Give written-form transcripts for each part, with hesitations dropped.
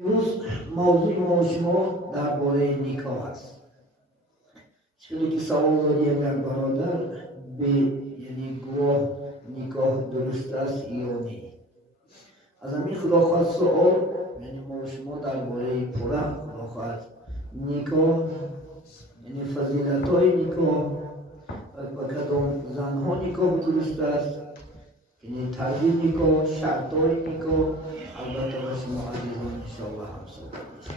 امروز موضوع ما شما درباره نکاح است. چون که سوال داری اگر برادر به یعنی گواه نکاح درست است یا نه. از همین خدا خواهد سوال یعنی ما شما درباره پره خدا خواهد نکاح یعنی فضیلت های نکاح و کدام زنها نکاح درست است یعنی تربیت نکاح شرط های نکاح البته به شما عزیزان انشاءالله هم صحبت می‌شیم.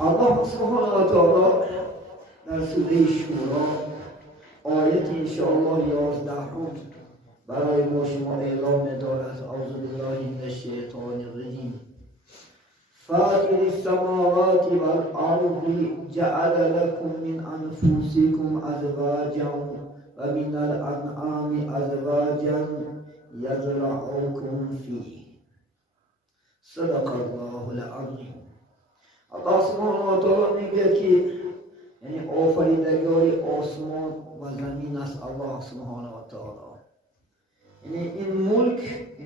الله سبحانه و تعالی در سوره شورا آیت انشاءالله 11 برای ما شما اعلام دارد. اعوذ بالله من الشیطان الرجیم. فاطر السماوات والارض جعل لكم من انفسكم ازواجا ومن الانعام ازواجا یزرعکم فیه. صدق الله العظیم. الله سبحانه و تعالی میگه که یعنی آفریدگار آسمان و زمین است الله سبحانه و تعالی. یعنی این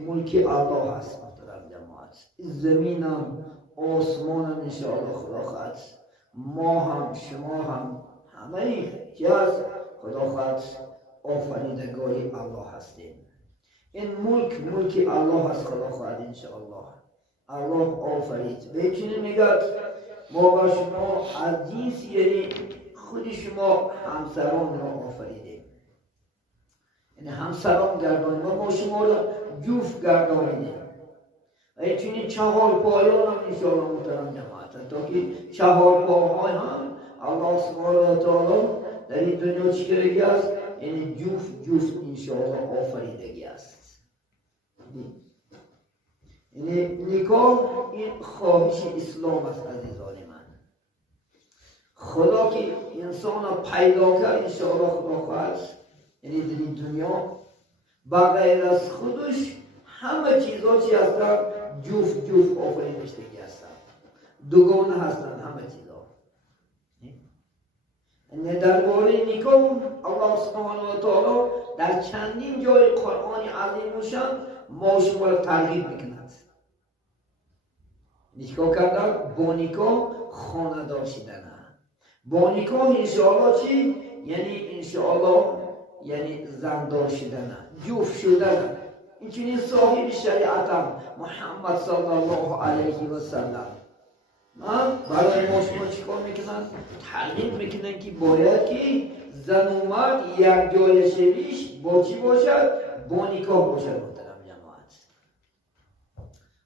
ملک الله هست محترم جماعت. این زمین هم آسمان هم انشاءالله خدا خواهد ما هم شما هم همه چی هست خدا خواهد آفریدگاری الله هستیم. این ملک الله هست خدا خواهد انشاءالله. الله آفرید به چنین میگد ما با شما از جنس یعنی خود شما همسران را آفریدیم. یعنی همسران گردانیم و ما شما را جفت گردانیم. و چنین چهار پایان هم انشاءالله محترم جماعت تا که چهار پاهای هم الله سبحانه و تعالی در این دنیا چیکارگی است یعنی جفت انشاءالله آفریدگی است. یعنی نکاح این خواهش اسلام است عزیزان من. خدا که انسان را پیدا کرد انشاءالله خدا خواهد یعنی در این دنیا بغیر از خودش همه چیزها چی هستن جفت آفرینشتگی هستن دوگانه هستن همه چیزها. یعنی درباره نکاح الله سبحانه و تعالی در چندین جای قرآن عظیم و شان ما شما را ترغیب میکند. نکاح کردن با نکاح خانه دار شدن با نکاح انشاءالله چی؟ یعنی انشاءالله یعنی زندار شدن جفت شدن. این چنین صاحب شریعتم محمد صلی الله علیه و سلم برای ما شما چیکار میکنن؟ ترغیب میکنن که باید که زن و مرد یک جای شویش با چی باشد؟ با نکاح باشد محترم جماعت.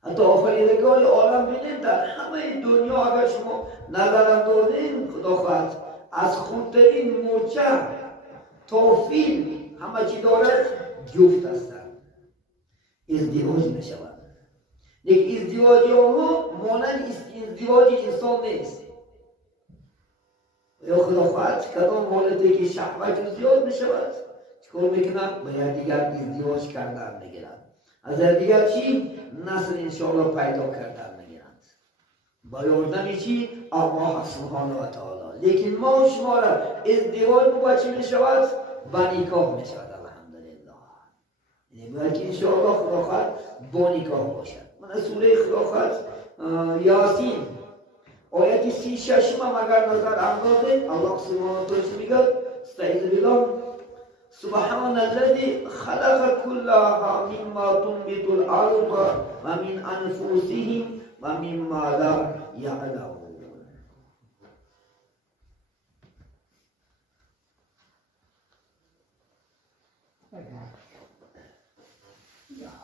حتی آفریدگار عالم بینید در همه دنیا اگر شما نظر اندازین خدا خواهد از خودترین موچه تا فیل همه چی دارد جفت هستند. ازدواج میشود. لیکن ازدواج آنها مانند ازدواج انسان نیست. یا خدا خواهد کدام حالتی که شهوت زیاد میشود چکار میکنند؟ باید دیگر ازدواج کردن میگیرند. از دیگر چی؟ نسل انشاءالله پیدا کردن میگیرند با یاردن چی؟ الله سبحانه و تعالی. لیکن ما شما را ازدواج با چی میشود؟ با نکاح میشود. یعنی باید که انشاءالله خدا خواهد با نکاح باشد. من سوره خدا خواهد یاسین آیت 36 هم اگر نظر اندازید الله سبحانه و تعالی میگه استعیذ بالله سبحان الذی خلق كلها مما تنبت الارض و من انفسهم و مما لا یعلمون.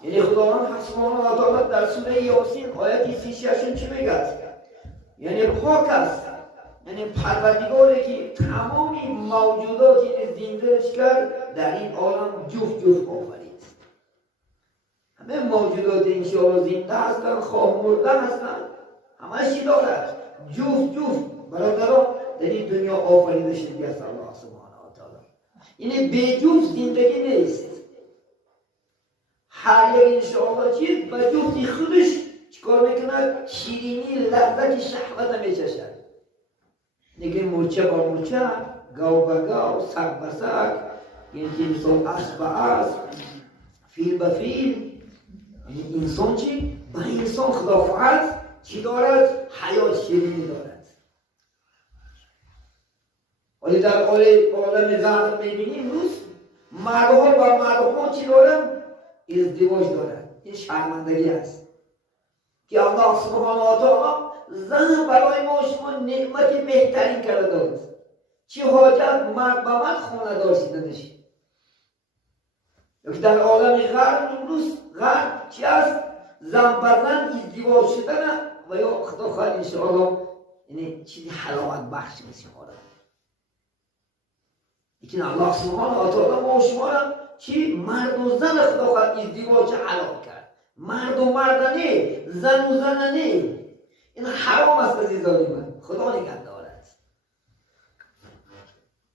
یعنی خداوند سبحانه و تعالی در سوره یاسین آیت 36 چی میگه؟ یعنی پاک است. یعنی پروردگاری که تمام موجوداتی که زندهش کرد در این عالم جفت آفرید. همه موجودات انشاءالله زنده هستند خواه مرده هستند همه چی دارد جفت برادران در این دنیا آفریده شده است الله سبحانه و تعالی. یعنی به جفت زندگی نیست. هر یک انشاءالله چیز به جفتی خودش چیکار میکند؟ شیرینی لذت شهوت میچشد. دیگه مورچه با مورچه گاو به گاو سگ به سگ این انسان اسب به اسب فیل به فیل یعنی انسان چی؟ با انسان خلافت چی دارد؟ حیات شیرینی دارد. ولی در عالم ظاهر میبینیم امروز مردها با مردها چی دارن؟ ازدواج دارن. این شرمندگی است که الله سبحانه و تعالی زن برای ما شما نعمت بهترین کرده داد. چه حاجت مرد به مرد خانه دار شدنش؟ یکی در عالم غرب امروز غرب چی است؟ زن به زن ازدواج شدن و یا خدا خواهد انشاءالله یعنی چیزی حلاوت بخش میشه حالا. لیکن الله سبحانه و تعالی ما شما را چی؟ مرد و زن خدا خواهد ازدواج حلال کرد. مرد و مردانه، زن و زنانه. این حرام است عزیزان من. خدا نگه دارد.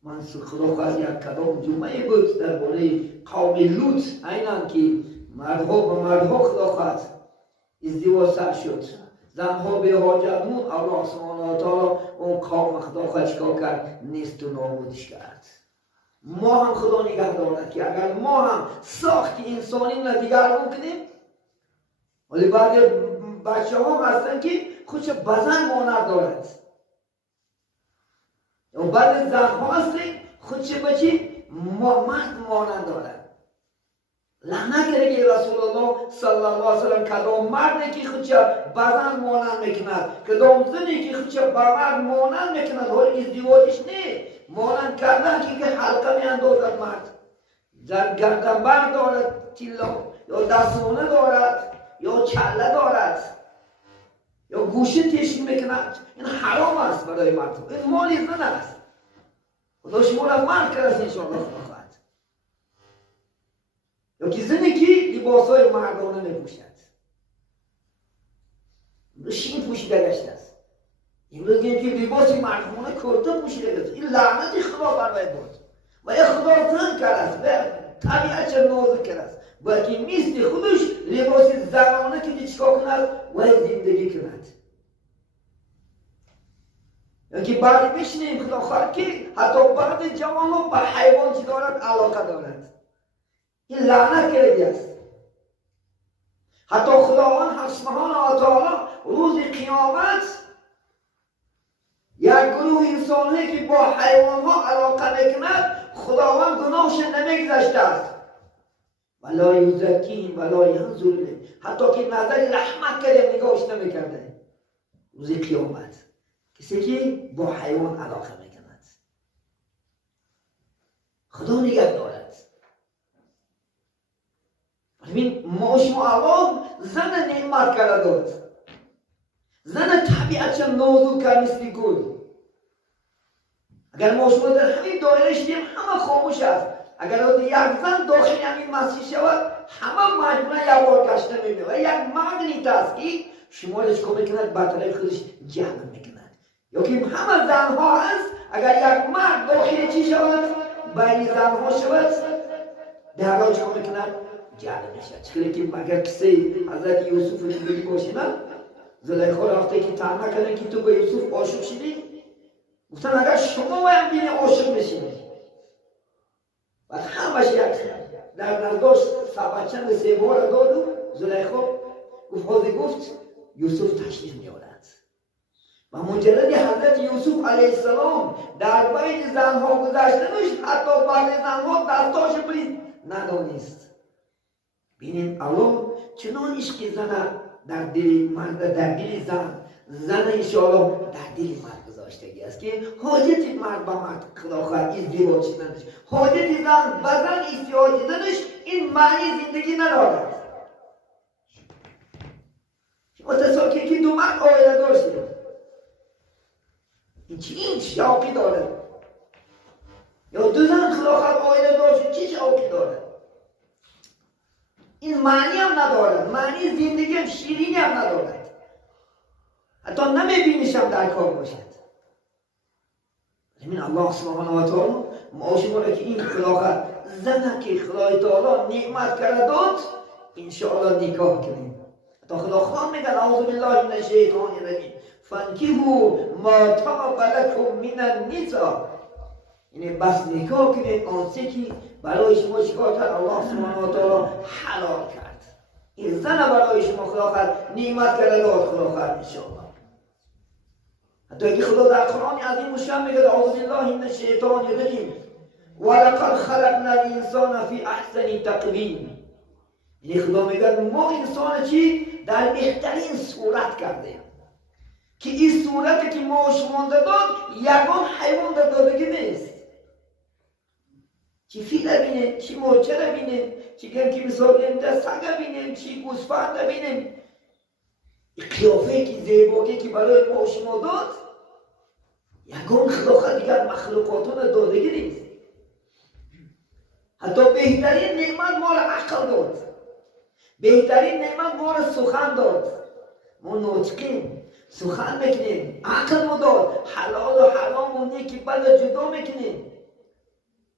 من خدا خواهد یک کدام جمعه بود درباره قوم لوط، اینان که مردها با مردها خدا خواهد ازدواج سر شد. زنها به حاجت بود. الله سبحانه و تعالی اون قوم خدا خواهد چیکار کرد؟ نیست و نابودش کرد. ما هم خدا نگه دارد که اگر ما هم ساخت انسانی را دیگرگون کنیم، ولی بعضی بچه ها هستن که خودش بزن مانند دارد و بعضی زن ها هستن خودش بچی مرد مانند دارد. لعنت کنه رسول الله صلی الله علیه وسلم کدام مردی که خودش بزن مانند میکند، کدام زنی که خودش مرد مانند میکند، حال ازدواجش نه مانند کردن که حلقه میاندازد مرد، گردنبند دارد تیلا یا دستانه دارد یا کله دارد یا گوشه تشکیل میکند. این حرام است برای مرد. این مال زن است. خدا شما را مرد کرد انشاءالله خدا خواهد. یا که زنی که لباسهای مردانه میپوشد. امروز شین پوشیده گشته است. امروز که لباس مردانه کرده پوشیده گشته. این لعنت خدا برای بود. و این خدا زن کرده است. و طبیعت چه نازک کرده است. بلکه مثل خودش لباس زنانه که چیکار کند و زندگی کند. یعنی بعد میشنیم خدا خواهد که حتی بعد جوان ها به حیوان چی دارد؟ علاقه دارد. این لعنت کرده است. حتی خداوند سبحانه و تعالی روز قیامت یک گروه انسانی که با حیوان ها علاقه میکند خداوند گناهش نمیگذشته است. ولا یزکیهم ولا ینظر الیهم، حتی که نظر رحمت کرده نگاهش نمیکرده. روز قیامت کسی که با حیوان علاقه میکند خدا نگه دارد. ببین ما شما الله زن نعمت کرده داد. زن طبیعت نازک مثل گل. اگر ما شما در همین دایره شدیم همه خاموش است. اگر یک زن داخل همین مسجد شود همه مجموعه یک بار گشته میبینه و یک مگنیت است که شما را چکار میکند؟ به طرف خودش جلب میکند. یا که همه زنها هست اگر یک مرد داخل چی شود؟ بین زنها شود درها چکار میکند؟ جلب میشود. چطوری که اگر کسی حضرت یوسف رو دیدی باشه نه؟ زلیخا رفته که تنها کنه که تو به یوسف عاشق شدی؟ گفتن اگر شما باید بینه عاشق بشید و همش یک در نرداشت سبچند سه بار داد و زلیخا گفت یوسف تشریف میارد و مجرد حضرت یوسف علیه السلام در بین زنها گذشته نشد حتی بعد زنها دستاش برید ندانست. بینید الله چنان عشق زن در دل مرد در دل زن انشاءالله در دل مرد گذاشتگی است که حاجت مرد با مرد خدا خواهد ازدواج شدنش، حاجت زن به زن ازدواج شدنش این معنی زندگی ندارد. شما تصور که دو مرد آیله دار شده این شوقی داره یا دو زن خدا خواهد آیله دار شده چه شوقی داره؟ این معنی هم ندارد. معنی زندگی هم شیرینی هم ندارد. حتی نمیبینیشم در کار باشد. همین الله سبحانه و تعالی ما شما را که این خلاقت زنه که خدای تعالی نعمت کرده داد انشاءالله نکاح کنیم. حتی خدا خواهد میگن اعوذ بالله من الشیطان الرجیم فانکحوا ما طاب لکم من النساء، یعنی بس نکاح کنید آنچه که برای شما چیکار کرد الله سبحانه و تعالی حلال کرد. این زن برای شما خدا نعمت کرده داد خدا انشاءالله. حتی اگه خدا در قرآن عظیم و شان میگه اعوذ بالله من الشیطان الرجیم ولقد خلقنا الانسان فی احسن تقویم. یعنی خدا میگه ما انسان چی در بهترین صورت کرده که این صورتی که ما شما داد یگان حیوان در دادگی نیست. چی فیل بینیم، چی موچه بینیم، چی گم که مثال اینجا سگ بینیم، چی گوسفند بینیم. قیافه که زیبایی که برای ما شما داد یگان خدا دیگر مخلوقاتون دادگی نیست. حتی بهترین نعمت ما را عقل داد، بهترین نعمت ما را سخن داد. ما ناطقیم، سخن میکنیم، عقل ما داد، حلال و حرام و نیکی بد جدا میکنیم.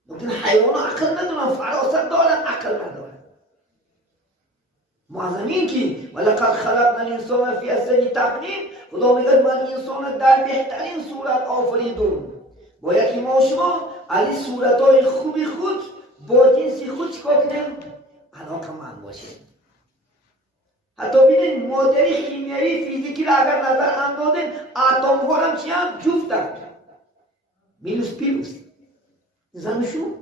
لیکن حیوان عقل ندارن، فراست دارن، عقل ندارن. معظمین که ولقد خلقنا الانسان فی احسن تقویم، خدا میگه من انسان در بهترین صورت آفریدم. باید که ما شما علی صورتهای خوبی خود با جنسی خود چکار کنیم؟ علاقمند باشیم. حتی بینید مادری شیمیایی فیزیکی را اگر نظر اندازیم اتم ها هم چی هم جفتند، مینوس پیروس زنشون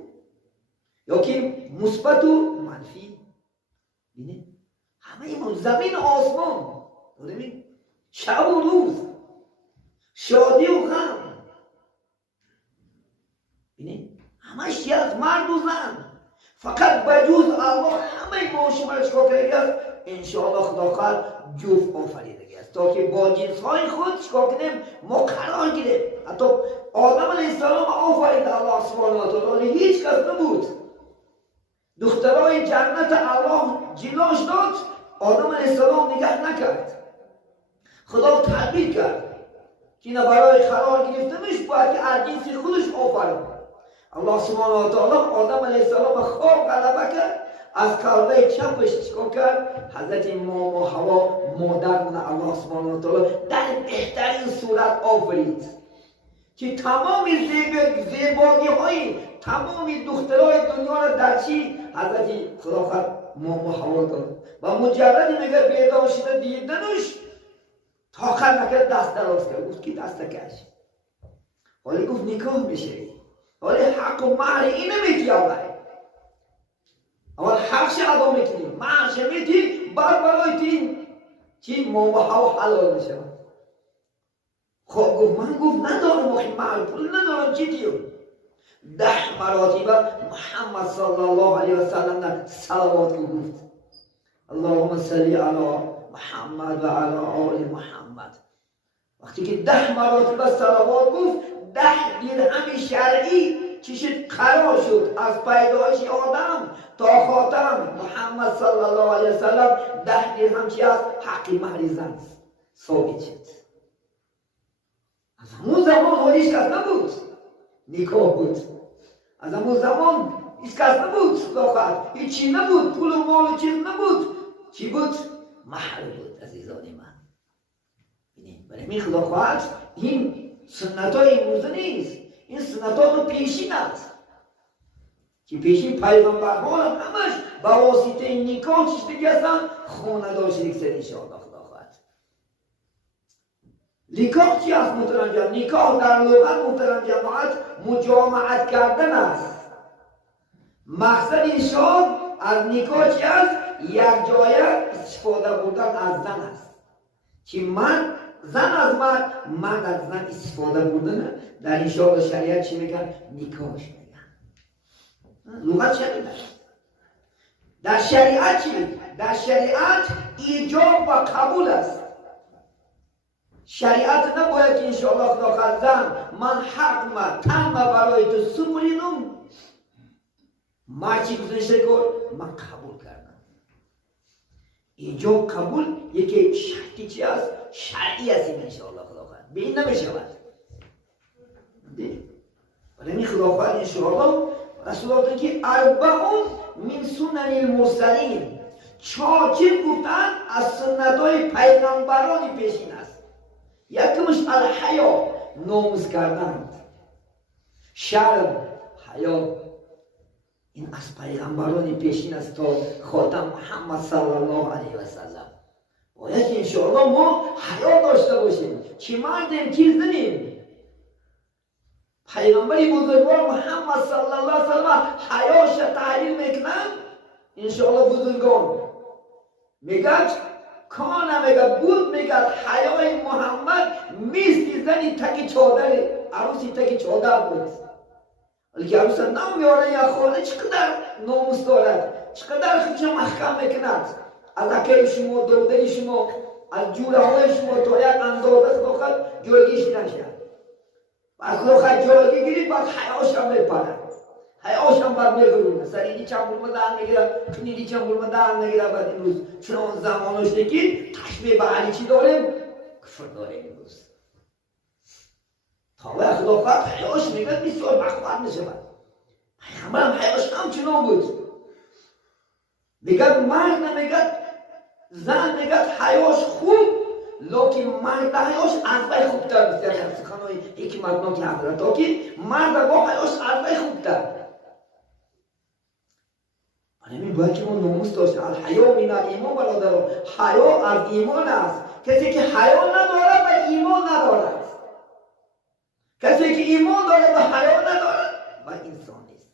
یا که مثبت و منفی. بینید همه ایمان زمین و آسمان ببین، شب و روز، شادی و غم، بینید همش از مرد و زن. فقط بجوز الله همه ما شما را چکار کرده است؟ انشاءالله خدا خواهد جفت آفریده است تا که با جنس های خود چکار کنیم؟ ما قرار گیریم. حتی آدم علیه السلام آفرید الله سبحانه و تعالی، هیچ کس نبود. دخترای جنت الله جلاش داد، آدم علیه السلام نگه نکرد. خدا تدبیر کرد که اینا برای قرار گرفتنش باید که از جنس خودش آفرید. الله سبحانه و تعالی آدم علیه السلام خواب غلبه کرد، از کلبه چپش چکار کرد؟ حضرت ماما حوا مادرمون الله سبحانه و تعالی در بهترین صورت آفرید که تمام زیبایی های تمام دخترای دنیا را در چی؟ حضرت خدا خواهد ماما حوا داد. و مجرد میگه بیدار شده دیدنش طاقت نکرد دست دراز کرد. گفت کی دست کش؟ ولی گفت نکاح میشه، ولی حق و مهر اینه میگی اول حقش ادا میکنی، مهرش میدی، بعد برای تین چی ماما حوا حلال میشه. خب گفت من گفت ندارم مهر پول ندارم، چی دیو؟ 10 مراتب محمد صلی الله علیه و سلم صلوات گفت اللهم صلی علی محمد و علی آل محمد. وقتی که 10 مراتب صلوات گفت 10 درهم شرعی چیش قرار شد از پیدایش آدم تا خاتم محمد صلی الله علیه و سلم 10 درهم چی است؟ حقی مهر زن ثابت شد. از همون زمان هیچ کس نبود، نکاح بود. از همون زمان هیچ کس نبود، خداخواد هیچی نبود، پول و مال و چیز نبود. چی بود؟ مهر بود عزیزان من. ببینید برای می خداخواد این سنت های امروزه نیست، این سنت ها تو پیشین است که پیشین پیغمبران همش با واسطه نکاح چیزی هستن خاندار شریک سر انشاءالله خداخواد. نکاح چی است محترم جماعت؟ نکاح در لغت محترم جماعت مجامعت کردن است. مقصد انشاء از نکاح چی است؟ یک جای استفاده بردن از زن است که من زن از مرد از زن استفاده بردن در انشاءالله شریعت چی میگن؟ نکاحش میگن. لغت شریعت در شریعت چی؟ در شریعت ایجاب و قبول است. شریعت نباید که انشاءالله خدا زن من حق ما تن ما برای تو سپریدم، مرچی گذاشته کن من قبول کردم. ایجاب قبول یکی شرطی چی است؟ شرعی است انشاءالله خداوند. به این نمیشود. ولی خداوند انشاءالله رسولات که اربعون من سنن المرسلین، 4 چیز گفتن از سنت‌های پیغمبران پیشین است. یکمش الحیا، ناموس کردن، شرم، حیا. این از پیغمبران پیشین است تا خاتم محمد صلی الله علیه و سلم. باید که انشاءالله ما حیا داشته باشیم، چی مردیم چی زنیم. پیغمبری بزرگوار محمد صلی الله علیه و سلم حیاش تحلیل میکنن. انشاءالله بزرگان میگد کانه، میگد بود، میگد حیای محمد میستی زنی تکی چادر، عروسی تکی چادر بود. ولی که عروس نام میاره یا خانه چقدر ناموس دارد، چقدر خودش محکم میکند. از اکه شما، دردگی شما، از جوره های شما تا یک اندازه خداخت جلگیش نشد. و خداخت جلگی گیرید بعد حیاش هم میپرد، حیاش هم بعد میگرونه. سریدی چند بولمه در میگیره، کنیدی چند بولمه در میگیره. بعد امروز چون زمانش نگید تشبیه به علی چی داریم؟ کفر داریم امروز. تا وقت خداخت حیاش میگد بسیار مخبر میشود. پیغمبرم حیاش همچنان بود. میگد مرد نمیگد زن، میگد حیاش خوب، لیکن مرد حیاش از وی خوبتر است. در سخنهای حکمتناک حضرت ها که مرد با حیاش از وی خوبتر. همین باید که ما ناموس داشتیم. الحیا من الایمان برادران، حیا از ایمان است. کسی که حیا ندارد و ایمان ندارد، کسی که ایمان دارد و حیا ندارد و انسان نیست.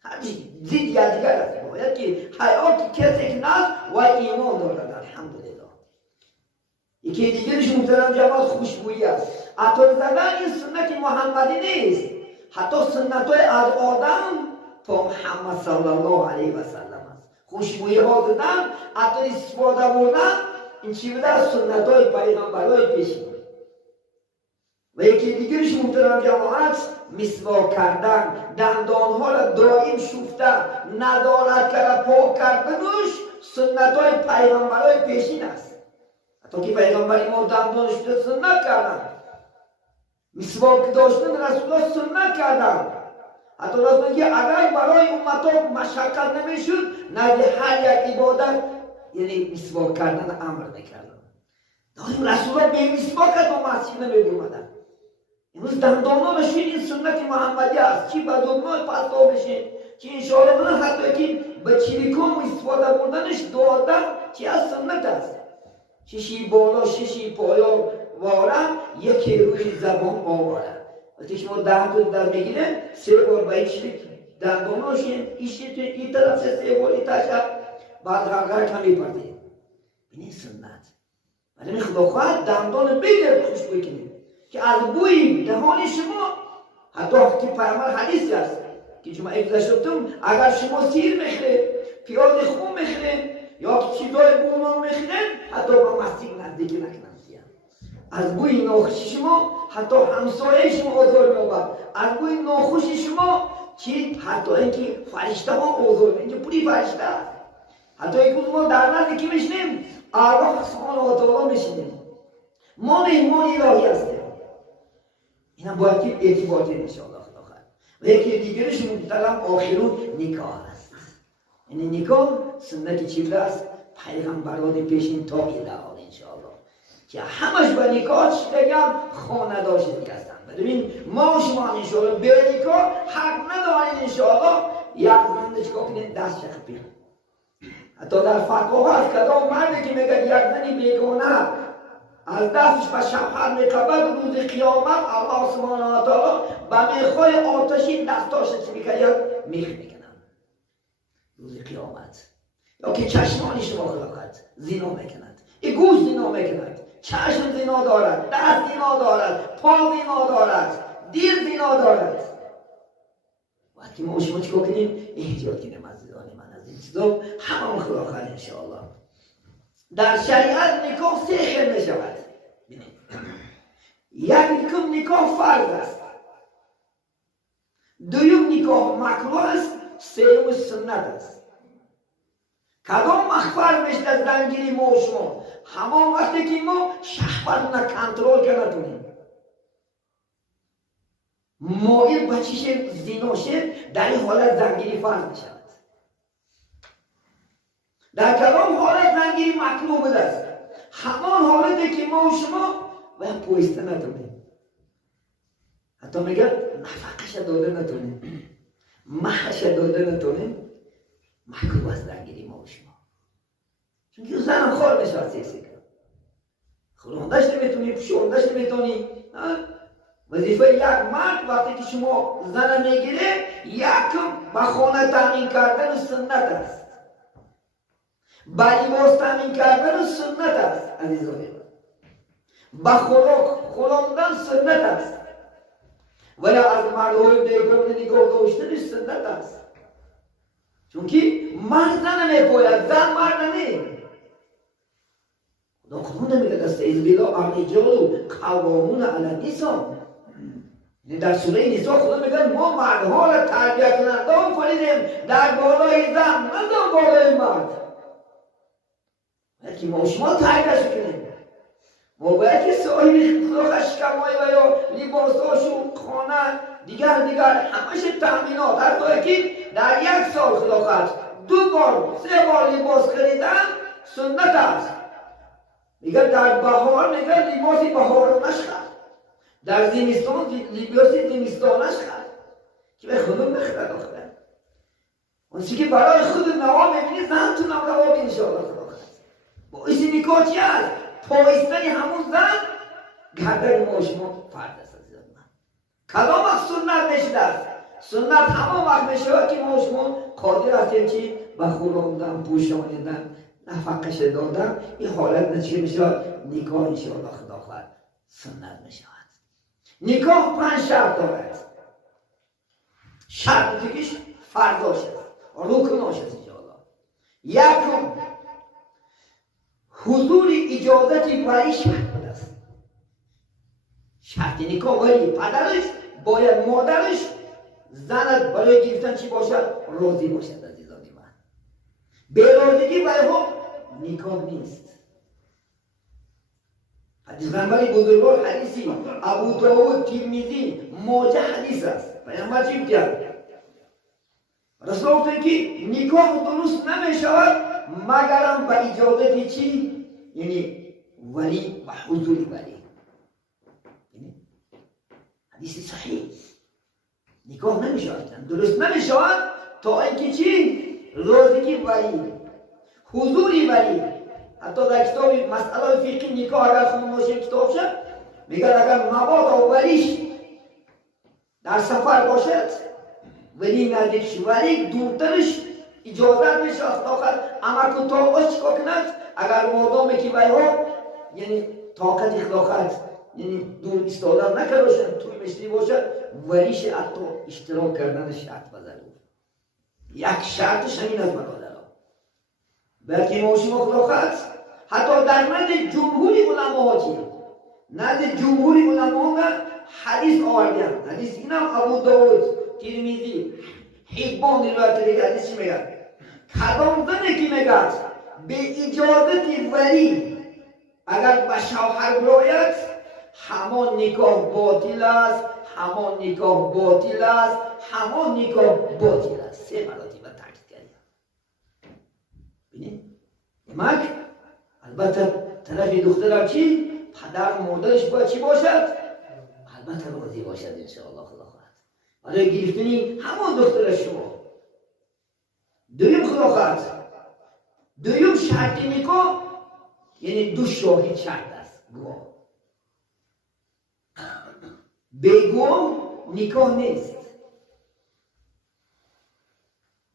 همین ضد دیگر است. باید که حیا کسی که نست و ایمان دارد. الحمدلله. یکی دیگرش محترم جماعت خوشبویی است. عطر زدن این سنت محمدی نیست. حتی سنت های از آدم تا محمد صلی الله علیه و سلم است. خوشبویی ها زدن، عطر استفاده بردن، این چی بوده؟ سنت های پیغمبرهای پیشین. و یکی دیگرش محترم جماعت مسواک کردن، دندان ها را دائم شوفته، ندارد کردن، پاک کردنش سنت های پیغمبرهای پیشین است. حتی که پیغمبری ما دندان شده سنت کردن، مسواک داشتن رسول الله سنت کردن. حتی راست میگه اگر برای امتا مشقت نمیشد نزد هر یک عبادت یعنی مسواک کردن امر میکردن. دائم رسول الله به مسواک از مسجد نمیدومدن. امروز دندانا بشین این سنت محمدی است. چی بدونای پستا بشین، چی انشاءالله من حتی که به چیلیکام استفاده بردنش دادن چی از سنت است. ششی بالا ششی پایا وارم، یکی روی زبان آوارم. وقتی شما دندون در میگیره سه بار به چیلیک دنداناش این طرف سه بار این تشب بعد غرق کمی پردید. این سنت. ولی خدا خواهد دندان بگیر خوشبوی کنید که از بوی دهان شما، حتی که پیامبر حدیثی است که جمعه گذشتم اگر شما سیر میخورید، پیاز خون میخورید یا چیزای بومان میخورید، حتی با مسجد نزدیکی نکنید. از بوی ناخوش شما حتی همسایه شما آزار می‌یابد. از بوی ناخوش شما چی حتی اینکه فرشته ها آزار می‌یابند. اینجا پوری فرشته است. حتی یک ما در نزد کی میشنیم؟ ارواح سبحانه و تعالی میشنیم. ما مهمان الهی هستیم. اینا باید که اعتباطی انشاءالله خدا خواهد. و یکی دیگرش محترم آخرون نکاح است. این نکاح سنت چی است؟ پیغمبران پیشین تا الهان انشاءالله که همش به نکاح شدگم خاندار شدگی هستن. ببین ما شما انشاءالله به نکاح حق ندارین انشاءالله یک زنده چکا کنین دست شخبی. حتی در فتوا هست کدام مردی که میگه یک زنی بیگانه از دستش به شبهر میقبد روز قیامت الله سبحانه و تعالی به میخای آتشی دستاش چی میکنن؟ میخ میکنن روز قیامت. یا که چشمانی شما خلاقت زنا میکند، ای گوش زنا میکند، چشم زنا دارد، دست زنا دارد، پا زنا دارد، دل زنا دارد. وقتی ما شما چیکار کنیم؟ احتیاط کنیم از زدان من از این چیزا همون خلاقت انشاءالله. در شریعت نکاح سه خیل می شود. یک نکاح فرض است، دویم نکاح مکروه است، سوم سنت است. کدام مخفر میشد از دنگیری ما و شما؟ همان وقتی که ما شهوت را کنترل کنیم، مایل به چیش زنا شد، در این حالت زنگیری فرض می شود. در کدام حالت زنگیری مکروه بوده است؟ همان حالتی که ما و شما باید پویسته نتونیم، حتی میگه نفقش داده نتونیم، محش داده نتونه محکوم از درگیری ما و شما. چون که زنم خال بشود سیسی کن خلوندش نمیتونی، پشوندش نمیتونی. وظیفه یک مرد وقتی که شما زن میگیره یکم با خانه تامین کردن سنت است، با لباس تامین کردن سنت است عزیزان من، با خلوندن سنت است، ولی از مردهای بیگانه نگاه داشتنش سنت است. چون که مرد زن میپوید، زن مرد نمی. خدا قرآن میگه دست ازبیلا الرجال قوامون علی النساء. در سوره نساء خدا میگه ما مردها را تربیت کننده آفریدیم در بالای زن، نه در بالای مرد. باید که ما شما تربیت کنیم. ما باید که صاحب خلاقش کمایی و یا لباساشو خانه دیگر همش تأمینات، حتی که در یک سال خلاقت 2 بار 3 بار لباس خریدن سنت است. میگه در بهار میگه لباسی بهارانش خرد، در زمستان لباسی زمستانش خرد که به خودم نخرد آخر. اون چی که برای خود نوا میبینی زن تو نوا بینی انشاءالله خلاقت. با ایسی نکات چی هست؟ پایستنی همون زن گردن ما شما فرد است عزیزان من. کدام وقت سنت نشده است؟ سنت همون وقت میشود که ما شما قادر هستیم که به خوراندن، پوشانیدن، نفقش دادن، این حالت نتیجه میشود نکاح انشاءالله خدا خواهد سنت میشود. نکاح 5 شرط دارد. شرط دیگهش فرداش است، رکناش است انشاءالله. یکم حضور اجازتی ولی شرط است. شرط نکاح ولی پدرش باید مادرش زنت برای گرفتن چی باشد؟ راضی باشد عزیزان من. بی‌رازیگی برای ما نکاح نیست. حدیث پیامبر بزرگوار حدیثی ابو داود ترمذی ماجه حدیث است. پیامبر چی کرد؟ رسول گفتن که نکاح درست نمیشود مگرم با اجازت چی؟ یعنی ولی و حضور ولی. حدیث صحیح. نکاح نمیشود درست نمیشود تا اینکه چی؟ رازیگی ولی، حضوری ولی. حتی در کتاب مسئله فقهی نکاح اگر خون باشیم کتاب شد میگن اگر مبادا ولیش در سفر باشد ولی نزدیکش ولی دورترش اجازت میشه آخر اما که طاقت چیکار کند اگر مادامی که ویها یعنی طاقت اخلاقات یعنی دور ایستادن نکرده باشد توی مشتی باشد ولیش حتی اشتراک کردن شرط بزرگ. یک شرطش همین از برادرها. بلکه ما شما خلاقت حتی در نزد جمهوری علما چی؟ نزد جمهوری علما حدیث آوردن. حدیث اینا ابو داود، ترمذی، حبان روایت دیگه حدیث چی میگه؟ کدام زنی که میگه به اجازت ولی اگر به شوهر برآید همان نکاح باطل است، همان نکاح باطل است، همان نکاح باطل است. 3 مراتب تاکید کردیم. ببینید مک البته طرف دختر چی؟ پدر مادرش باید چی باشد؟ البته راضی باشد انشاءالله خدا خواهد. برای گرفتنی همون دختر شما. دویم خدا خواهد. دویم شرط نکاح یعنی 2 شاهد شرط است. گواه. بگواه نکاح نیست.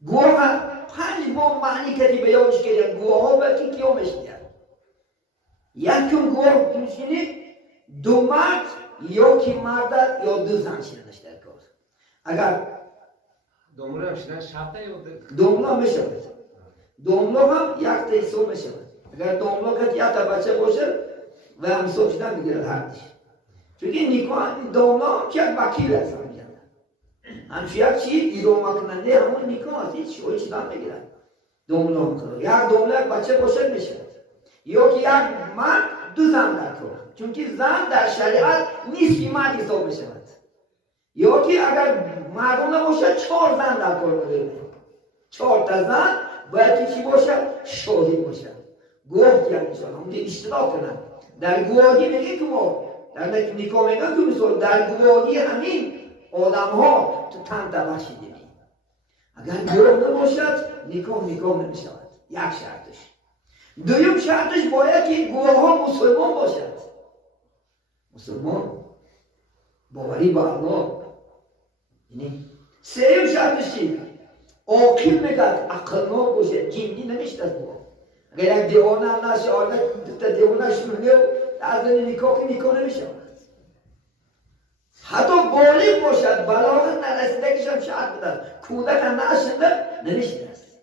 گواه 5 با معنی کردی بیانش کردن. گواه ها باید که کیامش کرد. یکم گواه میشینی 2 مرد یا که مرد یا 2 زن شدنش در کار. اگر دومره هم شدن شرطه یا دوملا میشود. دوملا هم یک تیسو میشود. اگر دوملا که یک تا بچه باشه و همسو شدن میگیرد هردش. چونکه نکاح دوملا که یک وکیل است میگن. همچه یک چی ایران کننده همون نکاح است. هیچ شوی شدن میگیرد. دوملا میکنه. یک دوملا یک بچه باشه میشود. یا که یک مرد 2 زن در کار. چونکه زن در شریعت نیست که مرد حساب بشود. یا که اگر مردم نباشد 4 زن در کار بگیرد. 4 تا زن باید که چی باشد؟ شاهد باشد. گواه که انشاءالله هم اشتراک کنند. در گواهی میگه که ما در نکاح میگه که مثال در گواهی همین آدم ها تو تن تا بخشیدیم. اگر گروه نباشد نکاح نمی شود. یک شرطش. دویم شرطش باید که گروه ها مسلمان باشد. مسلمان باوری به الله. یعنی سوم شرطش چی؟ عاقل میگد، عقلناک باشه، جنی نمیشد از گروه. اگر یک دیوانه نشه، آدم دیوانه شونه از نکاح نمی شود. حتی بالغ باشد، بلاغت نرسیدگیش هم شرط بدن، کودک هم نشده نمیشد است.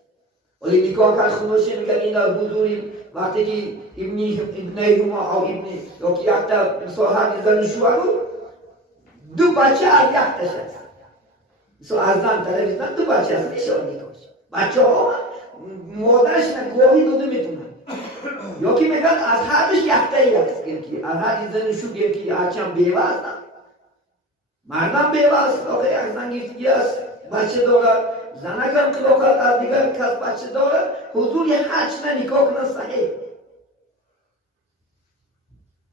ولی نکاح که خونوشی میگن این در بزرگی وقتی که ابن ایوما او ابن یا که یک تا مثال هر زن شوهر دو بچه از یک تاش است. مثال از زن طرف زن دو بچه است، میشه نکاحش. بچه ها مادرش نگاهی داده میتونن. یا که میگن از هر دوش یک تایی است که از هر زن شو که هرچند بیوه هستن. مردم بیوه است، آخه یک زن گفتگی است، بچه دارد. زنک هم که داخل از دیگر کس بچه دارد، حضور یه حج نه نکاح کنن صحیح.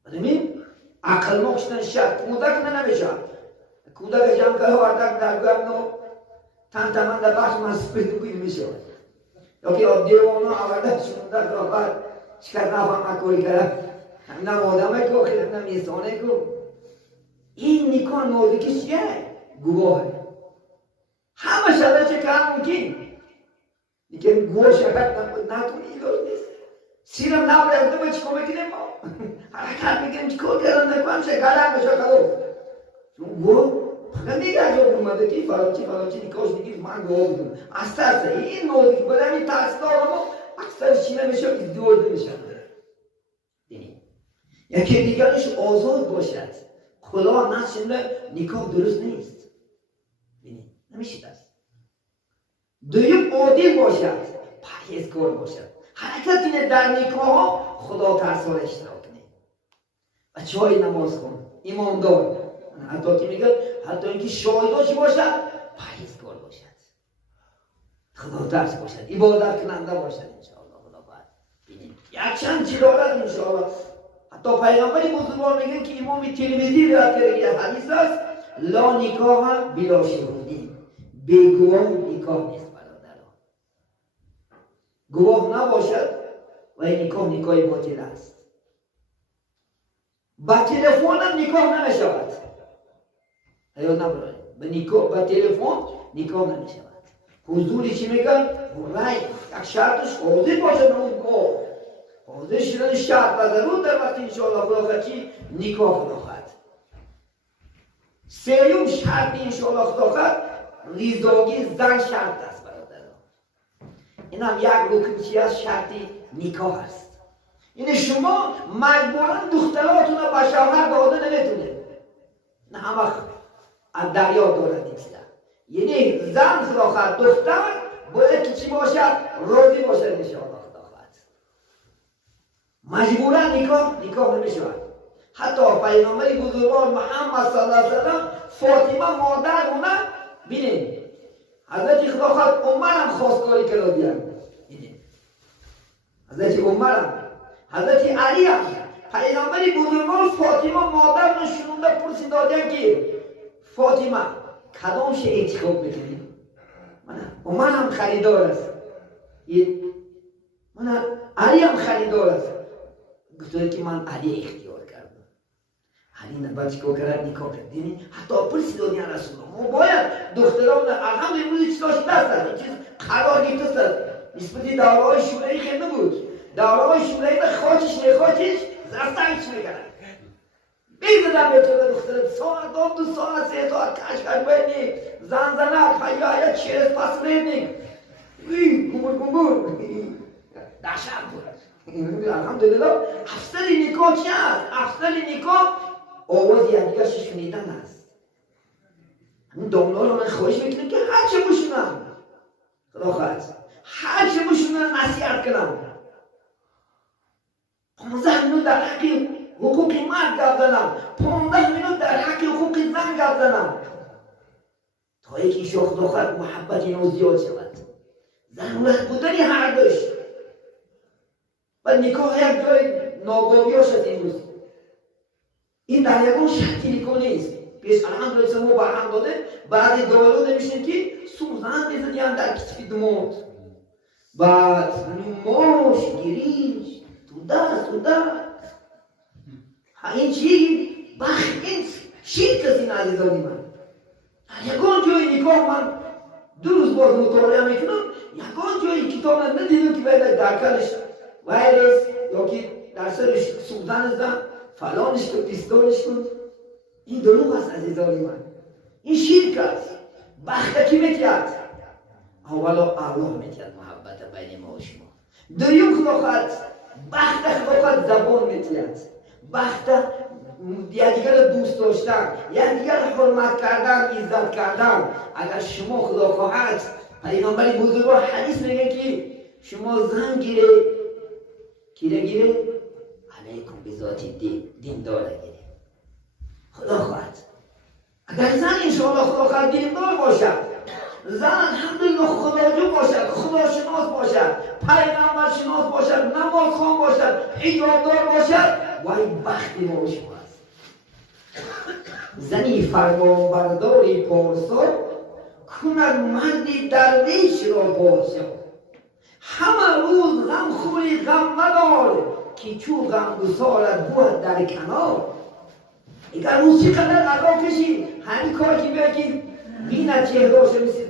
بنابراین عقل ناکشتن شد، کودک نمیشه. کودک جمع که وردک در گرم تن تمن در بخش مسئولیت کنی میشه. یا که دیوانا آورده شونده داخل چکر نفهم کوری کرد. همین هم آدمه که آخر هم انسانه که این نکاح نازکش چیه؟ گواهه. همه شده چه کار ممکن لیکن گوه شکر نکنی ایلاج نیست. سیرم نبرده باید چکو بکنیم ما حرکت میکنیم چکو کردن نکنم شکرم بشه خلوف چون گوه فقط میگه جا اومده که فلانچی نکاش نگیر من گوه بدون از ترسه این نوزی که بدم این ترس دارم و اکثر چی نمیشه ازدواج نمیشه. یکی دیگرش آزاد باشد. خدا نشنده نکاح درست نیست. نمیشه دست. دویم عادل باشد، پرهیزکار باشد. حرکت اینه در نکاح خدا ترسان اشتراک کنه. بچه های نماز کن، ایماندار. حتی که میگه حتی اینکه شاهداش باشد، پرهیزکار باشد. خدا ترس باشد، عبادت کننده باشد انشاءالله. خدا باید بینید. یک چند چی دارد انشاءالله. حتی پیغمبری بزرگوار میگن که امام ترمذی روایت کرده یه حدیث است لا نکاح بلا شهودی. بی گواه نکاح نیست برادران. گواه نباشد و این نکاح باطل است. با تلفن هم نکاح نمیشود. ایاد نبرای با تلفن نکاح نمیشود. حضوری چی میگن؟ رای یک شرطش حاضر باشد اون گواه. حاضر شدن شرط و ضرور در وقت انشاءالله خدا چی نکاح خدا خواهد. سوم شرط انشاءالله خدا خواهد ریزداگی زن شرط است برادران. این هم یک رکن چی از شرطی نکاح است. یعنی شما مجبورا دختراتون رو به شوهر داده نمیتونه. نه همه از دریا دارد نیست. یعنی زن خدا خواهد دختر باید که چی باشد؟ راضی باشد انشاءالله خدا خواهد. مجبورا نکاح نمیشود. حتی پیغمبر بزرگوار محمد صلی الله علیه و سلم فاطمه مادر اونه بینید حضرت خدا خواهد عمر هم خواستگاری کرده بیان. حضرت عمر هم حضرت علی هم پیغمبر بزرگوار فاطمه مادر نشونده پرسید دادن که فاطمه کدام شی انتخاب میکنی؟ من عمر هم خریدار است من علی هم خریدار است. گفتن که من علی اختیار کردم. علی نباید چیکار کرد نکاح کرد. حتی پرسید دادن یا رسول الله ما باید دختران الحمدلله چیزاش دست است. این چیز قرار گرفته است. نسبتی دوره‌های شورایی خیلی نبود. دوره‌های شورایی به خاچش زرستنگش میکردن. بیزدن به طور دختر ساعت دو ساعت سه ساعت کشکش بینی زنزنک حیایت چیرس پس بینی گمبور دشت بود. الحمدلله افضل نکاح چی است؟ افضل نکاح آواز یکدیگر شنیدن است. همین دامنا رو من خواهش میکنم که هر چه بشونم خدا خواهد هر چه بشونم نصیحت کنم 15 minut در حق حقوق مرد گپ زنم 15 minut در حق حقوق زن گپ زنم تا اینکه شاخ خدا محبت اینو زیاد شود. ضرورت بودنی هر دوش و نکاح یک جای ناگاهی شد امروز. این در یکون شرطی نکاح نیست. پیش الحمدلله ما برهم داده بعد دارو نمیشن که سوزن بزنیم در کتفی دموت بعد موش گریش تو دست این چی؟ بخت این شیر کسی عزیزانی من یکان جایی نکاه من دو روز باز مطالعه میکنم یکان جایی کتاب من ندیدم که باید در کلش ویروس یا که در سرش سوزن زن فلانش کن پیستانش کن این دروغ است عزیزانی من این شرک است بخت کی میکرد اولا الله میکرد محبت بین ما و شما دویم خداخواد بخت خداخواد زبان میکرد بخت یکدیگر دوست داشتن یکدیگر حرمت کردن عزت کردن اگر شما خدا خواهد پیغمبر بزرگوار حدیث میگه که شما زن گیره علیکم بذات دین داره گیره خدا خواهد اگر زن انشاءالله خدا خواهد دیندار باشد زن الحمدلله خداجو باشد خداشناس باشد پیغمبر شناس باشد نماز خوان باشد حجابدار باشد وای بختی ما شما است زنی فرمانبرداری پارسا کند مردی درویش را پارسا همه روز غم خوری غم مدار که چو غم گسارد بود در کنار اگر روز چقدر عذاب کشید همین کار که بگید بینه چهرهاش مثل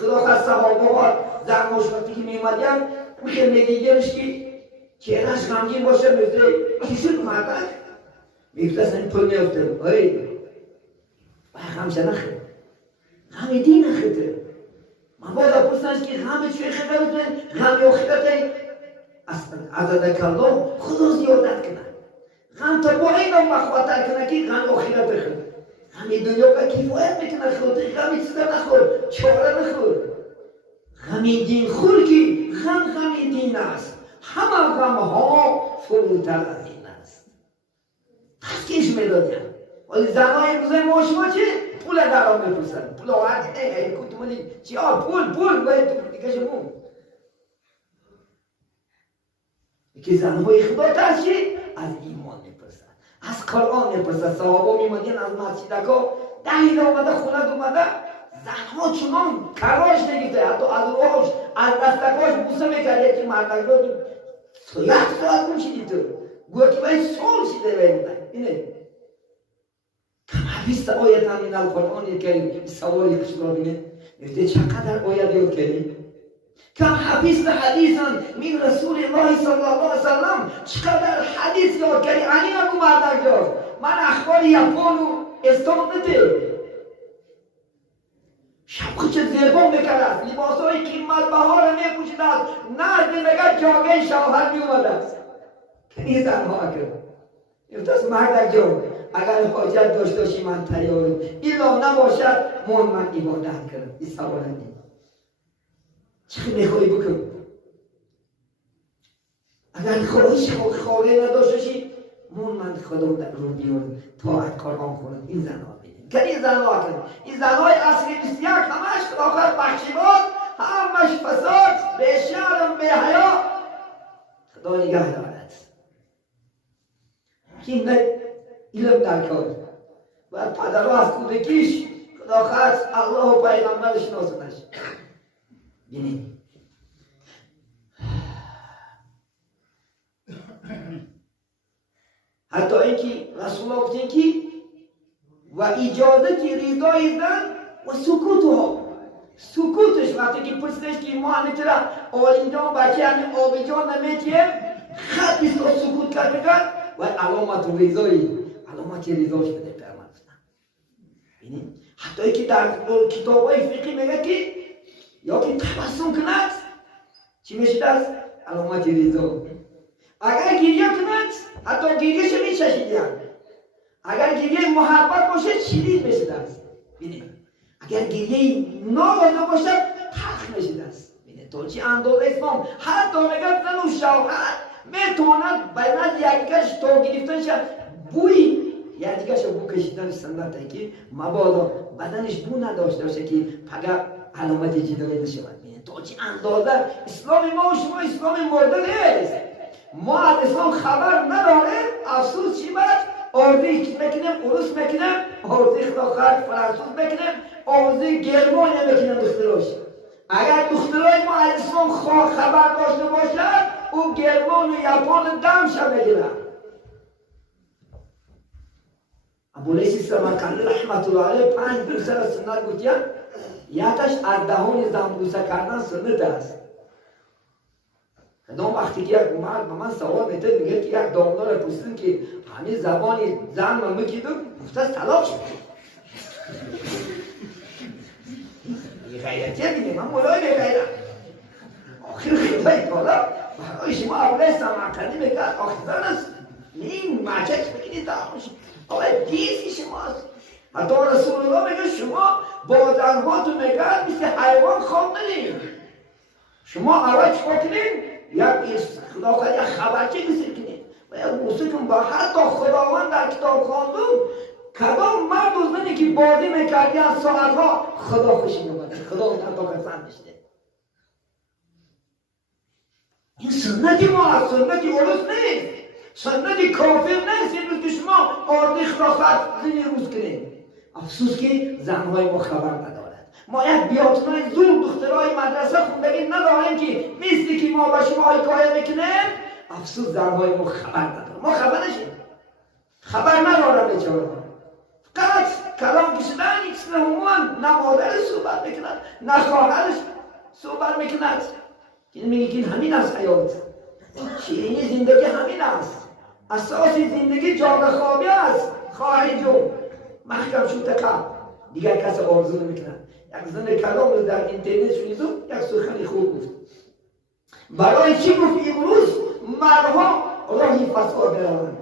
خدا خواست صحابه ها زرماش وقتی که میمدیم اون که میگیرش که چهرهش غمگین باشه میفته چی شد مردک میفته اصلا این پل میفته باید غمشه نخیر غم دین نخیره من باید پرسنش که غم چوی خیره بزن غم یا خیره عزدک الله خدا زیادت کنه غم تا با این هم مخواتر کنه که غم آخرت بخیر غم دنیا که کفایت میکنه خود غم چیزا نخور چاره نخور غم دین خور که غم دین است همه غم ها فروتر از این است پس کش میدادیم ولی زنهای روزه ما شما چه؟ پول درام بپرسن پول آورد کتومالی چی پول باید دیگه شما که زنهای خدا ترشی از ایمان میپرسن از قرآن میپرسن صحابه میمدین از مسجدکا دهیده آمده خونت اومده زنها چنان کراش نگیده حتی از روحش از دستکاش بوسه میکرد که مردک رو یک ساعت میشیدی تو گوه که باید سال شیده بایدن اینه کم حفیظ آیت هم این القرآن کریم سوالی کشت را بینه میفته چقدر آیت یاد کردیم کم حفیظ حدیث هم من رسول الله صلی الله علیه وسلم چقدر حدیث یاد کردی انی نگو مردک جاست من اخبار یپان و استان نده شب چه زیبا میکرد است لباس های قیمت بها را میپوشید است نرد میگه جاگه شوهر میومد است این زنها کرد یفتست مردک جا اگر حاجت داشت داشتی من تیارم ایلا نباشد من عبادت کرد این سوال نیم چه میخوایی بکن اگر خواهش خواهی نداشتی من خدا رو بیارم تا از قرآن خورد این زنها بینیم که این زنها کرد این زنهای اصلی 21 همش آخر بخشیبات همش فساد به شرم به حیا خدا نگه دارد که این علم در کار و پدرها از کودکیش خدا خواست الله و پیغمبر شناسونش بینید حتی اینکه رسول الله گفتن که و اجازت رضای زن و سکوتش وقتی که پرسیدش که ما همیتره آلینجان بچه همین آبجان نمیتیم خط بیست و سکوت کرد و علامت رضاش بده پیغمبر بینید حتی اینکه در کتابای فقهی میگه که یا که تبسم کند چی میشه است؟ علامت رضا اگر گریه کند حتی گریهش میچشیدن اگر گریه محبت باشه شدید میشه است بینید اگر گریه ناراضی باشه تلخ میشه است بینید تو چی اندازه اسلام حتی میگه زن و شوهر میتواند بین یکیش تا گرفتن شد بوی یکیش بو کشیدن سنته که مبادا بدنش بو نداشته باشه که پگه علامت جدایی نشود بینید تو چی اندازه اسلام ما و شما اسلام مرده نیست ما از اسلام خبر نداره افسوس چی بد آرزوی چیز میکنیم عروس میکنیم آرزوی خداخت فرانسوز میکنیم آرزوی گرمانی میکنیم دختراش اگر دخترای ما از اسلام خبر داشته باشد او گرمان و یپان دمش میگیرد ابو لیث سمرقندی رحمت الله علیه 5 درصد سنت گفتیم یکش از دهان زنبوسه کردن سنت است کدام وقتی که یک مرد به من سوال میده میگه که یک دامدار پرسیدم که همین زبانی زن من میکیدم گفته است طلاق شد این غیرتیه دیگه من مولای به غیرت آخر خدای تعالی برای شما ابو لیث سمرقندی میگه آخر است این مچک بگیرید دارمش آقا دیسی شماست حتی رسول الله میگه شما با زنهاتون میگه مثل حیوان خواب ندید شما اول چکار کنید یک خداوند یک خبرچه بسید کنید و یک موسیقون با حتی خداوند در کتاب خواندون کدام مرد و زنی که بازی میکردی از ساعتها خدا خوشی نماده خدا اون حتی قسم میشته این سنتی ما از سنتی عروس نیست سنتی کافر نیست این که شما آرزوی خداخت زنی روز کنید افسوس که زنهای ما خبر ندارد ما یک بیاتونای زور دخترای مدرسه خوندگی نداریم که مثلی که ما به شما حکایت میکنیم افسوس زنهای ما خبر ندارد ما خبر نشیم خبر ندارم بیچاره فقط کلام کشیدن ایکس نهومان نه مادرش صحبت میکند نه خواهرش صحبت میکند این میگه که همین است حیات شیرینی زندگی همین است اساس زندگی جاده خوابی است خواهی جو محکم شو تکا دیگر کس آرزو نمیکنند یک زن کلام رو در اینترنت شنیدم یک سخنی خوب گفت برای چی گفت امروز مردها راهی فساد بروند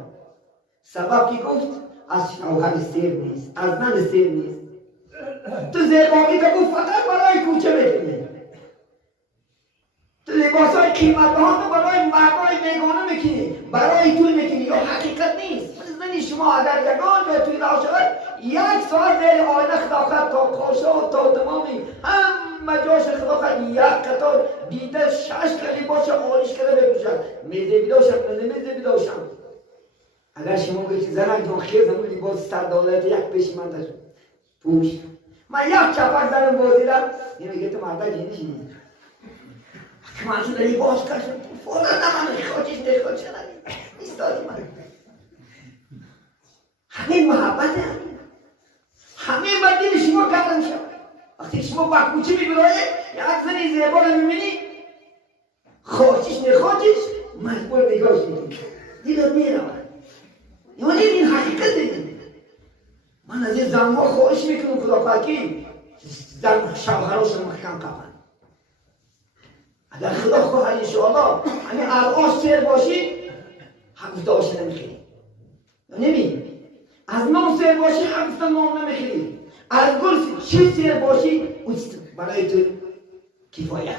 سبب کی گفت از شوهر سیر نیست از زن سیر نیست تو زیبایی تو گفت فقط برای کوچه میکنی تو لباسای قیمت ها تو برای مردای بیگانه میکنی برای توی میکنی یا حقیقت نیست زنی شما اگر یگان جا توی راه شود یک ساعت زیر آینه خداخت تا قاشا و تا تمامی همه جاش خداخت یک قطار دیده 6 کلی باشه آلیش کرده بپوشد میزه بیداشم میزه بیداشم اگر شما بگید زنک جان خیز همون لباس $100 یک پیش من تشون پوش من یک چپک زنم بازیدم این میگه تو مرده جینی شینی که من شده لباس کشم فورا نمانه خواهدش نخواد شده ایستادی من همین محبت همین بدین شما گردم شد وقتی شما با کوچه میبرایه یک زنی زیبا رو میبینی خواهدش نخواهدش مجبور نگاهش میکنی دیگر میروند یعنی این حقیقت دیدیم من از این زنها خواهش میکنم خدا پاکی زن شوهراشون محکم قبن اگر خدا خواهد انشاءالله همین الان سیر باشی حفظ داشته نمیخیری نمی از نام سیر باشی حفظ نام نمیخیری از گل چی سیر باشی برای تو کفایه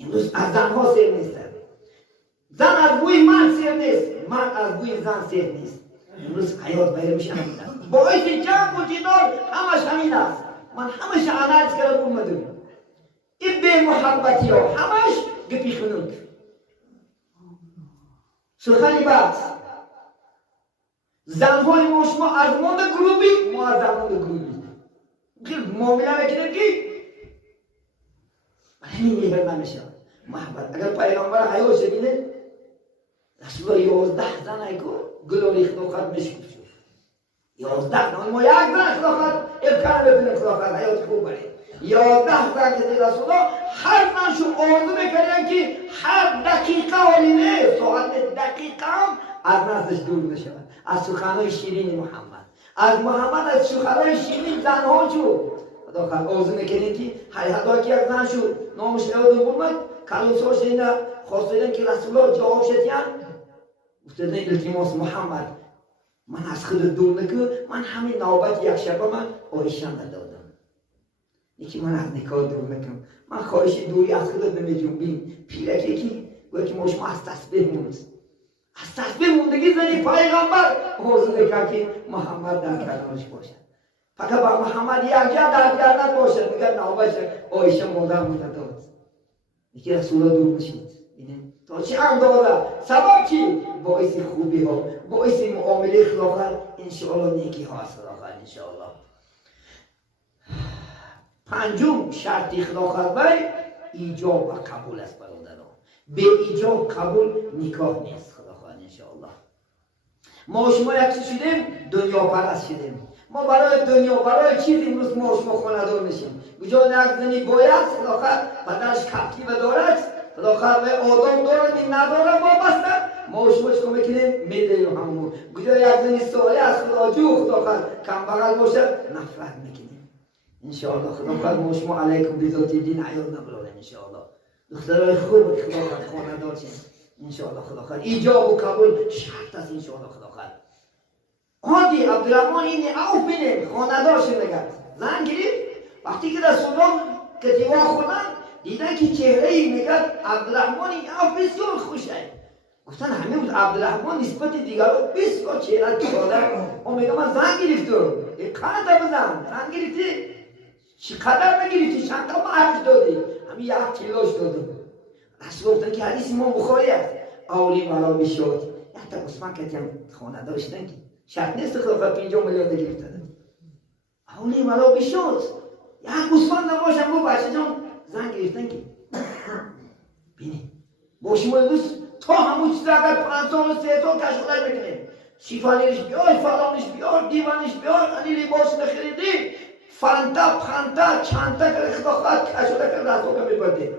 امروز از زنها سیر نیستن زن از بوی من سیر نیست من از بوی زن سیر نیست امروز حیات باید میشه همین است باعث جنگ و جدال همش همین است من همش عنایت کرده اومدم این به محبتی ها همش گپی خنود سخنی بعد زنهای ما شما از مانده گروبی ما از زنهای گروبی معامله میکنه که همین میهر نمیشه محبت اگر پیغمبر حیات شدینه رسول الله 11 زن ایکو گلوری خداخت مشکوف شد 11 زن ما یک زن خداخت امکان ببینه خداخت حیات خوب بره 11 زن که رسول الله هر زنشو آرزو میکردن که هر دقیقه آلینه ساعت دقیقه هم از نزدش دور بشود از سخنهای شیرین محمد از محمد از سخنهای شیرین زنها شد خداخت آرزو میکردن که حتی که یک زن شد نامش یادم بود کلوساش اینه خواستن که رسول الله جواب شدیان افتاده التماس محمد من از خود دور نکن من همین نوبت یک شبه من آیشم ندادم یکی من از نکاح دور نکن من خواهش دوری از خود نمیجنبیم پیرکی که گویا که ما شما از تسبیح موند از تسبیح موندگی زنی پیغمبر حضور نکن که محمد در کلامش باشد فقط با محمد یک جا در جنت باشد میگه نوبت آیشه مادر مدد داد یکی رسول الله دور بشید تا چه اندازه؟ سبب چی؟ باعث خوبی ها، باعث معامله خلاقت، انشاءالله نیکی ها است خلاقت انشاءالله. پنجم شرط خلاقت وی ایجاب و قبول است برادران. به ایجاب قبول نکاح نیست خلاقت انشاءالله. ما شما یک چی شدیم؟ دنیا پرست شدیم. ما برای دنیا برای چیز امروز ما شما خانه‌دار میشیم. کجا یک زنی باید خلاقت پدرش کپتی و دارد خلاقت و آدم دارد این ندارد وابسته ما شما چکار میکنیم؟ میدهیم همون. کجا یک زنی صالح از خداجو خلاقت کم بغل باشد نفرت میکنیم انشاءالله. خلاقت ما شما علیکم بذات دین عیاد نبرانیم انشاءالله. دخترای خوب خلاقت خانه‌دار شیم انشاءالله. خلاقت ایجاب و قبول شرط است انشاءالله. خلاقت عادی عبدالرحمن این عوف بینه خاندار شده گرد زن گرفت وقتی که رسولان کتیوا خوردن دیدن که چهره میگد عبدالرحمن این عوف بسیار خوشه. گفتن همه بود عبدالرحمن نسبت دیگران بسیار چهره کشاده. اون میگه من زن گرفتم قدر بزن زن گرفتی چقدر نگرفتی چند تا معرفش دادی همین یک تیلاش دادم. رسول گفتن که حدیث امام بخاری است اولی ملا بشد یک تا عثمان کتیم خانه داشتن که شرط نیست خلافت 50 میلیون گرفتن. اولی ملا بشد یک گوسفند نباشه ما بچه جان زن گرفتن که بینی با شما امروز تا همون چیز اگر 5 سال و 3 سال کشخلای بکنیم شیفانیرش بیار فلانش بیار دیوانش بیار انی لباس نخریدی فانتا پانتا چانتا که خداخواد کشخلای که رسول که میبرده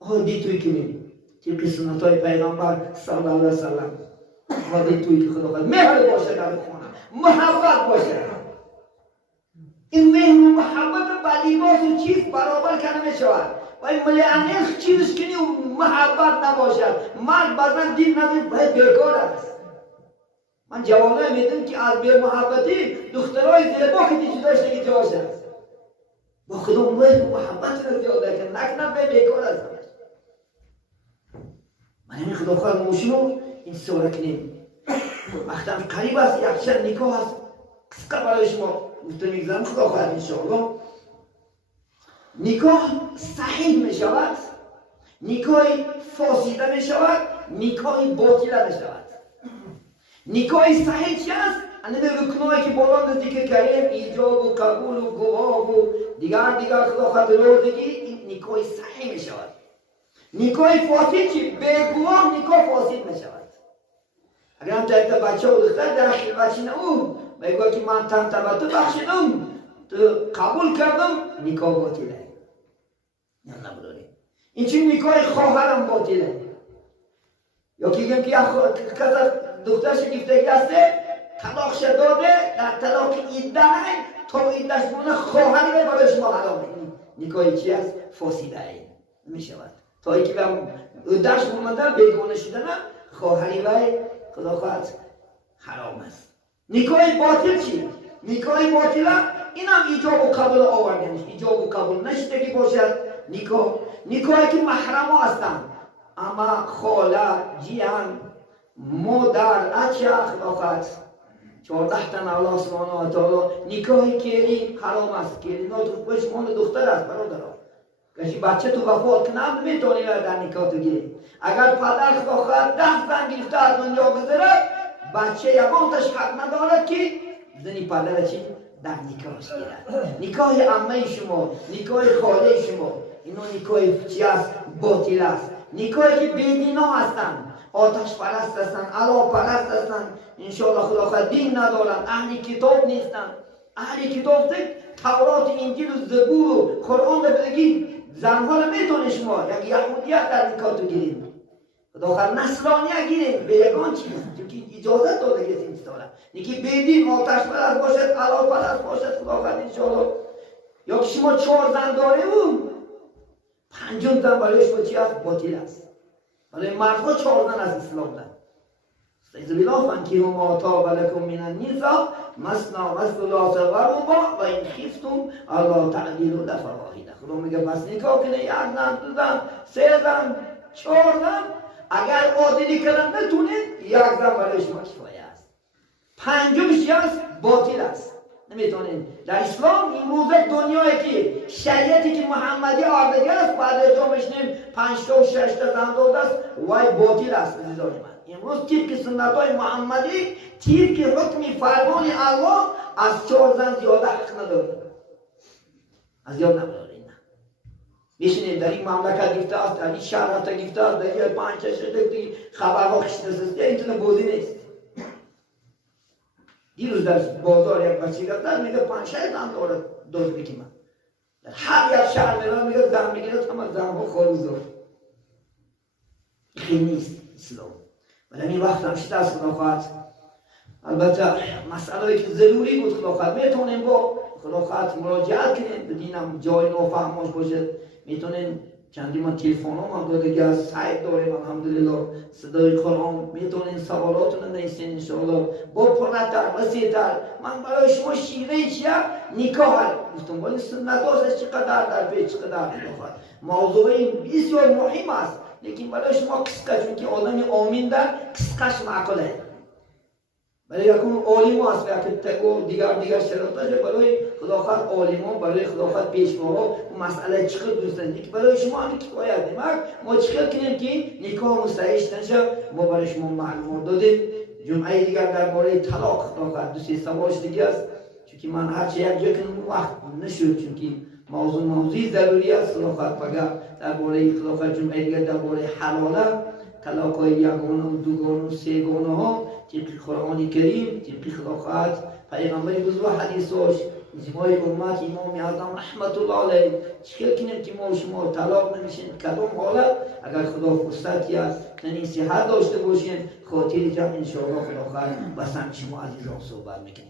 عادی توی کنیم طبق سنت های پیغمبر صلی الله علیه وسلم عادی توی که خداخواد مهر باشه در خونه محبت باشه. این مهر و محبت با لباس و چیز برابر کنه میشود و این ملیانه چیزش کنی و محبت نباشد مرد بازن دین ندید باید بیکار است. من جوانه میدونم که از بیر محبتی دخترهای زیبا که دیشی داشته که جاش است با خودم مهر و محبت را زیاده کن نکنم باید بیکار است. من این خدا خواهد موشنو این سوره کنیم وقتا قریب است یک چند نکاح است قسقه برای شما گفته میگذارم خدا خواهد انشاءالله. نکاح صحیح می شود نکاح فاسده می شود نکاح باطله می شود. نکاح صحیح چی است؟ انده رکنایی که بالا ذکر کردیم ایجاب و قبول و گواه و دیگر خدا خواهد روزگی این نکاح صحیح می شود. نکاح فاسد چی؟ به گواه نکاح فاسد می شود. اگر هم تا بچه و دختر در خلوتی او میگوید که من تن تو بخشیدم تو قبول کردم نکاح باطله یا نبراری. این چی نکاح خواهرم باطله یا که یک کس دخترش گفتگی هسته طلاقش داده در طلاق ایده تا ایدهش مونه خواهری برای شما حرامه. نکاح چی است؟ فاسده می شود تا ای که ایدهش مونه بیگانه شدن خواهری وی خدا خواهد حرام است. نکاح باطل چی؟ نکاح باطل این هم ایجاب و قبول آوردنش ایجاب و قبول نشدگی باشد. نکاحی که محرم ها هستند اما خاله جیان مادر اچه خدا خواهد 14 تن الله سبحانه و تعالی نکاحی کلی حرام است. کلی ناتو خوش مان دختر است برادران کشی بچه تو وفات کنم میتونی در نکاح تو گیری. اگر پدر خدا خواهد 10 زن گرفته از دنیا بذارد بچه یکانتش حق ندارد که زنی پدر چی؟ در نکاحش گیرد. نکاح عمه شما نکاح خاله شما اینا نکاح چی است؟ باطل است. نکاحی که بیدینا هستند آتش پرست هستند علا پرست هستند انشاءالله خدا خواهد دین ندارند اهل کتاب نیستند. اهل کتاب تورات انجیل و زبور و قرآن رو بگید زنها رو میتونه شما یک یهودیت در نکاح تو گیرید خدا خواهد نصرانیت گیرید به یکان چیز چون اجازت داده کسی نیستاره یکی بیدین آتش پرست باشد علا پرست باشد خدا خواهد انشاءالله. یا که شما 4 زن داره بود 5 زن برای شما چی است؟ باطل است. برای مردها 4 زن از اسلام دارد. استعذ فانکحوا ما طاب لکم من النساء مثنی و ثلاث و رباع و این خفتم الا تعدیلوا فواحده. خدا میگه پس نکاح کنه 1 زن 2 زن 3 زن 4 زن اگر عادلی کردن نتونید 1 زن برای شما کفایه است. 5مش است باطل است. نمیتونین. در اسلام امروز دنیایی که شریعتی که محمدی آورده است بعد از اون میشنیم 5 تا و 6 تا زن داده است وای باطل است عزیزان من. امروز طبق سنت های محمدی طبق حکم فرمان الله از 4 زن زیاده حق نداره. از زیاد نداره. میشینیم در این مملکت گفته است، در این شهر حتی گفته است، در این 5 تا 6 تا خبرها خشته است. اینطور بازی نیست. دیروز در بازار یک بچه گفتن میگه 5 6 زن داره دوست بگیم. در هر یک شهر میرم میگه زن میگیره تمام زنها خالص داره. خیلی نیست اسلام. ولی این وقت هم شده است خداخواهد. البته مسئله که ضروری بود خداخواهد میتونیم با خداخواهد مراجعت کنیم بدینم جای نافهمش باشه میتونیم چندی من تلفن هم داده که از سایت داریم الحمدلله صدای قرآن میتونین سوالاتون نیستین انشاءالله با پرنتر وسیعتر. من برای شما شیوه چیه نکاح گفتم ولی سنت هاست چقدر در پیچ چقدر موضوع بسیار مهم است لیکن برای شما قصه چون که آدم آمین در قصهش معقوله برای یکون عالم است و تکو دیگر شرطاش برای خداخواد عالمان برای خداخواد پیشواها مسئله چقدر دوستن که برای شما هم کفایت نمیاد ما چیکار کنیم که نکاح مستعیش نشه ما برای شما معلومات دادیم. جمعه دیگر درباره طلاق خداخواد 2-3 سواش دیگه است چون که من هرچی یک جا کنم وقت نشد چون که موضوع ضروری است خداخواد فقط درباره خداخواد جمعه دیگر درباره حلاله طلاق های یگانه و دوگانه و سه‌گانه ها طبق قرآن کریم طبق خداخواهد پیغمبر بزرگ حدیثاش اجماع امت امام اعظم رحمت الله علیه چیکار کنیم که ما شما طلاق نمیشین کدام حالت اگر خدا فرصتی است یعنی صحت داشته باشین خاطر جمع انشاءالله خداخواهد و سمت شما عزیزان صحبت میکنیم.